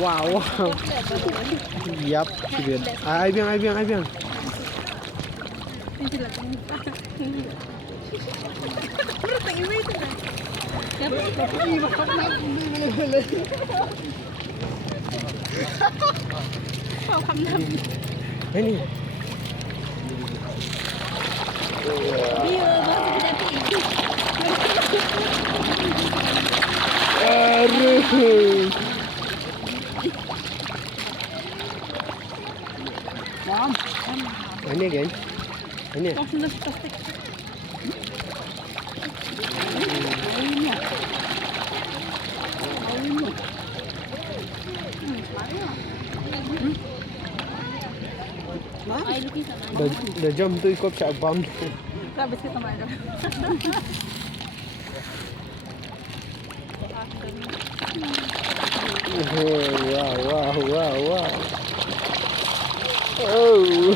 wow. Yap, good. Ai biang. Ini. Aduh. Ini kan? Ini. Dah jam tu ikut cak bam. Habis kita main. Wow. Oh.